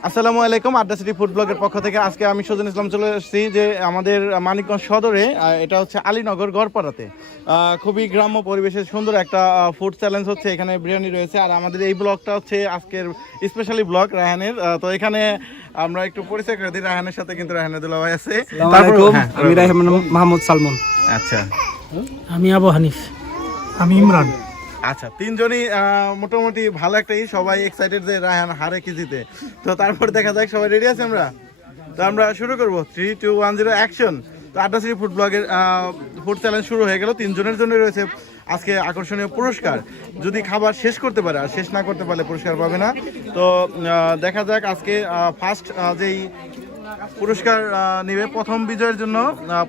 আসসালামু আলাইকুম। আড্ডা সিটি ফুড ব্লগের পক্ষ থেকে আজকে আমি সজল ইসলাম চলে এসেছি যে আমাদের মানিকগঞ্জ সদরে, এটা হচ্ছে আলীনগর গড়পাড়াতে। খুবই গ্রাম্য পরিবেশে সুন্দর একটা ফুড চ্যালেঞ্জ হচ্ছে। এখানে বিরিয়ানি রয়েছে আর আমাদের এই ব্লগটা হচ্ছে আজকের স্পেশালি ব্লগ রায়হানের। তো এখানে আমরা একটু পরিচয় করে দিই রায়হানের সাথে, কিন্তু রায়হানের দুলাভাই আছে। আমি রায়হান মাহমুদ সালমান। আচ্ছা, আমি আবু হানিফ। আমি ইমরান। আচ্ছা, তিনজনই মোটামুটি ভালো একটাই, সবাই এক্সাইটেড যে রায়হান হারে কি জিতে। তো তারপর দেখা যাক, সবাই রেডি আছে আমরা? তো আমরা শুরু করবো। 3, 2, 1, 0 অ্যাকশন। তো আড্ডা সিটি ফুড ব্লগের ফুড চ্যালেঞ্জ শুরু হয়ে গেল। তিনজনের জন্য রয়েছে আজকে আকর্ষণীয় পুরস্কার। যদি খাবার শেষ করতে পারে, আর শেষ না করতে পারলে পুরস্কার পাবে না। তো দেখা যাক আজকে ফার্স্ট যেই পুরস্কার নিবে, প্রথম বিজয়ের জন্য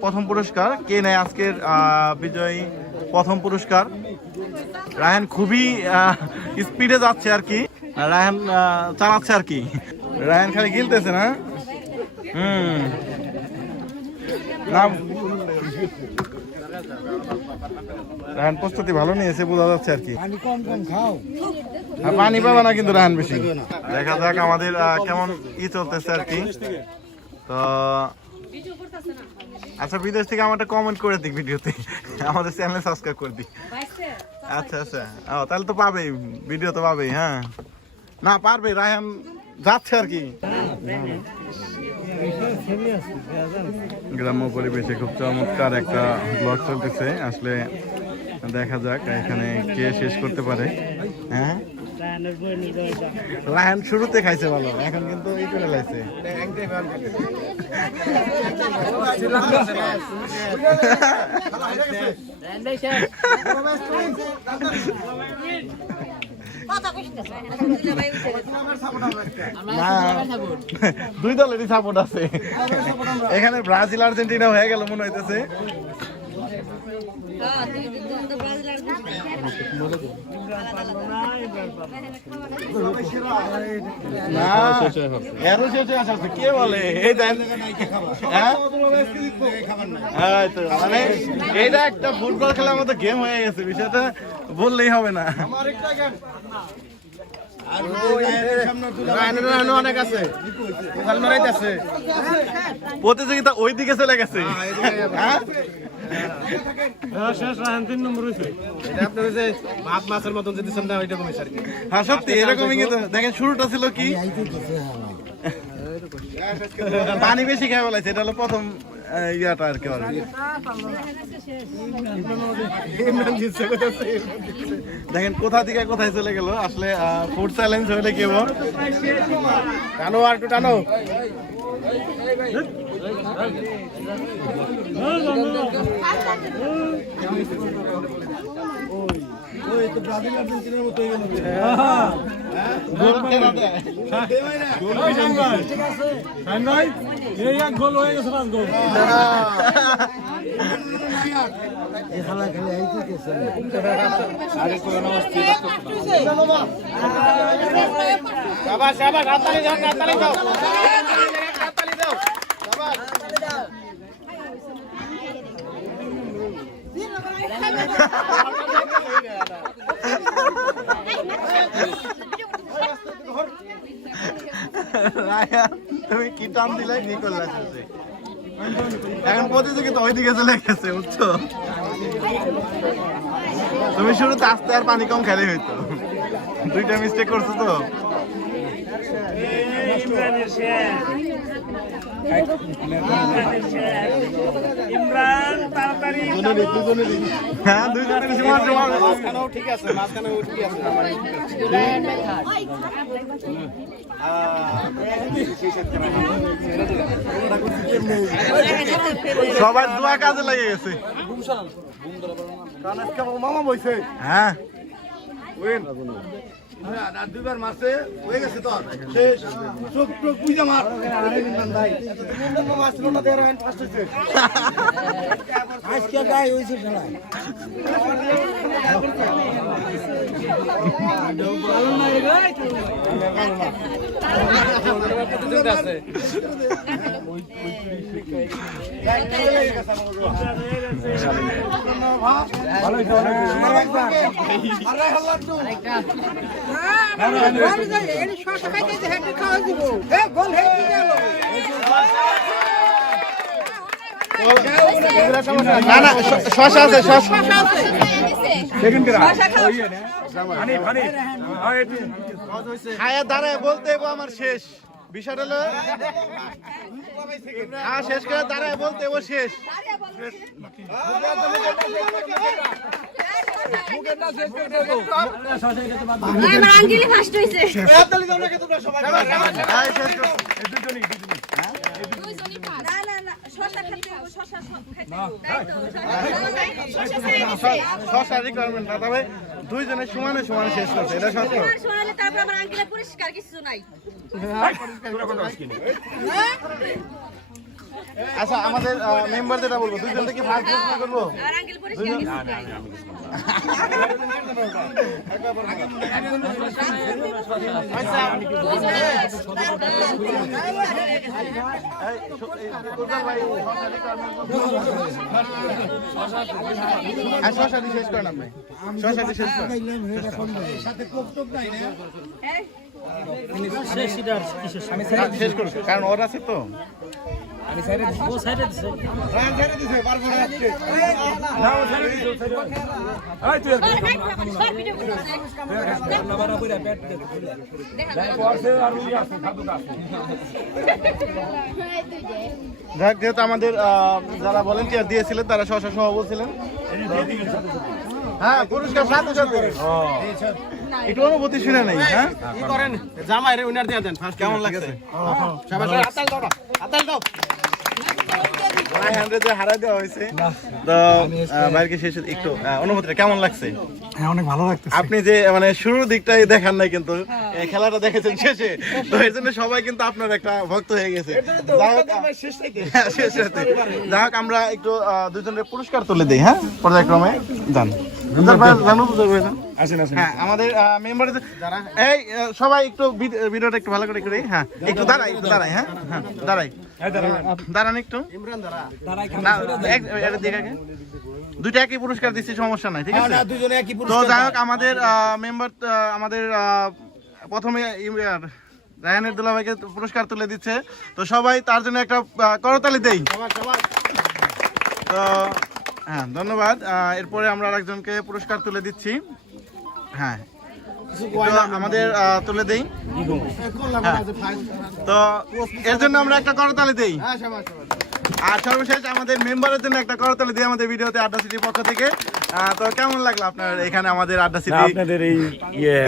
প্রথম পুরস্কার কে নেয় আজকের বিজয়ী প্রথম পুরস্কার। রায়হান খুবই স্পিডে যাচ্ছে আর কি, রায়হান চালাচ্ছে আর কি। রায়হান খালি গিলতেছে না। রায়হান প্রস্তুতি ভালো নিয়েছে, বোঝা যাচ্ছে আর কি। পানি পাবা না কিন্তু রায়হান বেশি। দেখা যাক আমাদের কেমন চলতেছে আর কি। তো আচ্ছা, বিদেশ থেকে আমারটা কমেন্ট করে দিক ভিডিওতে, আমাদের চ্যানেলে সাবস্ক্রাইব করে দিক। আচ্ছা আচ্ছা, ও তাহলে তো পাবেই, ভিডিও তো পাবেই। হ্যাঁ, না পারবে, রায়হান যাচ্ছে আর কি। গ্রাম্য পরিবেশে খুব চমৎকার একটা ব্লগ চলতেছে আসলে। দেখা যাক এখানে কে শেষ করতে পারে। হ্যাঁ, রায়হান শুরুতে খাইছে ভালো, এখন কিন্তু এই করে লাইছে। দুই দলেরই সাপোর্ট আছে এখানে। ব্রাজিল আর্জেন্টিনা হয়ে গেল মনে হইতেছে। কে বলে মানে এইটা একটা ফুটবল খেলার মতো গেম হয়ে গেছে, বিষয়টা বললেই হবে না। প্রতিযোগিতা ওই দিকে চলে গেছে। হ্যাঁ সত্যি এরকমই, কিন্তু দেখেন শুরুটা ছিল কি, পানি বেশি খাই বলাইছে। এটা হলো প্রথম ইয়াটা আর কি। দেখেন কোথা থেকে কোথায় চলে গেল। আসলে ফুড চ্যালেঞ্জ হলে কেবল টানো আর একটু টানো। গোল হয়ে গেছে, 5 গোল। তুমি কি টান দিলে কি করলে? এখন প্রতিযোগিতা ওইদিকে চলে গেছে, বুঝছো? তুমি শুরুতে আস্তে আর পানি কম খেলে হইতো, দুইটা মিস্টেক করছো তো। ইমরান তাড়াতাড়ি হ্যাঁ, দুইজনের সমান সমান ঠিক আছে, মাঝখানে ঠিক আছে। সবার দোয়া কাজে লেগে গেছে। মামা বইছে। হ্যাঁ, দুইবার মারছে হয়ে গেছে তো শেষ। চোখ চোখ বুঝে মার। মারছিল না, দেড় হ্যান্ড ফার্স্ট হয়েছে আজকে। গায়ে হয়েছে খেলায়। সাথে আছে না না শশা আছে শশা খায়া দাঁড়ায় বলতে আমার শেষ বিষয়টা হলো শেষ করে দাঁড়ায় বলতে ও শেষ আমার আঙ্কেলই ফার্স্ট হইছে না না না শশা খেতে হবে, শশা খেতে হবে, তাই তো শশা রিকোয়ারমেন্ট না তবে দুইজনে সমানে সমানে শেষ করছে এটা সত্য শোনালে তারপর আমার আঙ্কেলের পরিষ্কার কিছু নাই আচ্ছা আমাদের মেম্বার যেটা বলবো দুইজন থেকে ফার্স্ট প্রশ্ন করবো আর আঙ্কেল পরিষ্কার কিছু নাই শশা দিয়ে শেষ করেন আপনি শশা দিয়ে শেষ করেন শেষ করুন কারণ ওর আছে তো যাক যেহেতু আমাদের যারা ভলেন্টিয়ার দিয়েছিলেন তারা শশা সহ বলছিলেন হ্যাঁ পুরস্কার সাথে সাথে একটু অনুভূতি শুনে নেই হ্যাঁ কি করেন জামাই রে উনার দিয়ে দেন ফার্স্ট কেমন লাগছে আতাল দাও হারাই দেওয়া হয়েছে তো বাইরে শেষ একটু অনুভূতিটা কেমন লাগছে হ্যাঁ অনেক ভালো লাগতেছে আপনি যে মানে শুরুর দিকটাই দেখান নাই কিন্তু এই খেলাটা দেখেছেন শেষে তো এর জন্য সবাই কিন্তু আপনার একটা ভক্ত হয়ে গেছে শেষ রাতে যাই হোক আমরা একটু দুজনের পুরস্কার তুলে দিই হ্যাঁ পর্যায়ক্রমে যান হ্যাঁ আমাদের মেম্বার এই সবাই একটু ভিডিওটা একটু ভালো করে করি হ্যাঁ একটু দাঁড়াই হ্যাঁ হ্যাঁ দাঁড়াই দাঁড়ান একটু না এটা দিকে আগে দুইটা একই পুরস্কার দিচ্ছি সমস্যা নাই ঠিক আছে দুজনে একই তো যাই হোক আমাদের মেম্বার আমাদের প্রথমে রায়ানের দুলাভাইকে পুরস্কার তুলে দিচ্ছে তো সবাই তার জন্য একটা করতালি দেই তো হ্যাঁ ধন্যবাদ এরপরে আমরা আরেকজনকে পুরস্কার তুলে দিচ্ছি হ্যাঁ তো আমাদের তুলে দেই তো এর জন্য আমরা একটা করতালি দেই আর সর্বশেষ আমাদের মেম্বারের জন্য একটা করতালি দিই আমাদের ভিডিওতে আড্ডা সিটির পক্ষ থেকে তো কেমন লাগলো আপনার এখানে আমাদের আড্ডা সিটি আপনাদের এই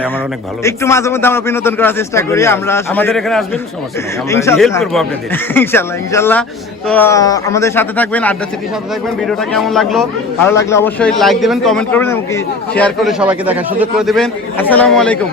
আমার অনেক ভালো একটু মাঝে মধ্যে আমরা বিনোদন করার চেষ্টা করি আমরা আমাদের এখানে আসবেন সমস্যা নেই আমরা ইনশাআল্লাহ হেল্প করব আপনাদের ইনশাআল্লাহ তো আমাদের সাথে থাকবেন আড্ডা সিটির সাথে থাকবেন ভিডিওটা কেমন লাগলো ভালো লাগলে অবশ্যই লাইক দিবেন কমেন্ট করবেন এবং কি শেয়ার করে সবাইকে দেখার সুযোগ করে দিবেন আসসালামু আলাইকুম